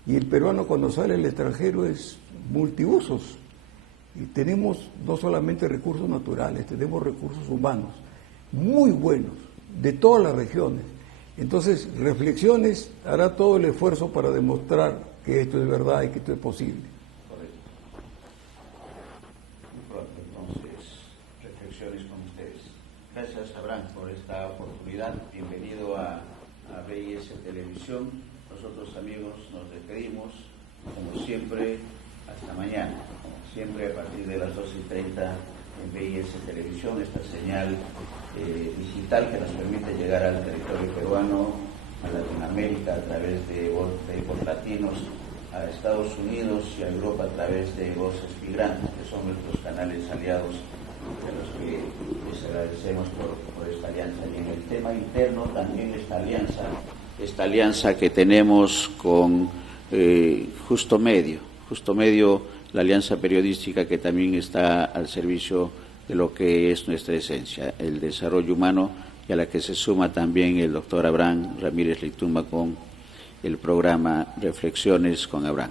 y el peruano cuando sale al extranjero es multiusos. Y tenemos no solamente recursos naturales, tenemos recursos humanos muy buenos de todas las regiones. Entonces, Reflexiones hará todo el esfuerzo para demostrar que esto es verdad y que esto es posible. Correcto. Muy pronto, entonces, Reflexiones con ustedes. Gracias, Abraham, por esta oportunidad. Bienvenido a BIS Televisión. Nosotros, amigos, nos despedimos, como siempre, hasta mañana. Como siempre, a partir de las 12:30 en BIS Televisión, esta señal digital que nos permite llegar al territorio peruano, a Latinoamérica a través de Ecos Latinos, a Estados Unidos y a Europa a través de Voces Migrantes, que son nuestros canales aliados, a los que les agradecemos por esta alianza. Y en el tema interno también esta alianza que tenemos con Justo Medio, la alianza periodística que también está al servicio de lo que es nuestra esencia, el desarrollo humano, y a la que se suma también el doctor Abraham Ramírez Lectumba con el programa Reflexiones con Abraham.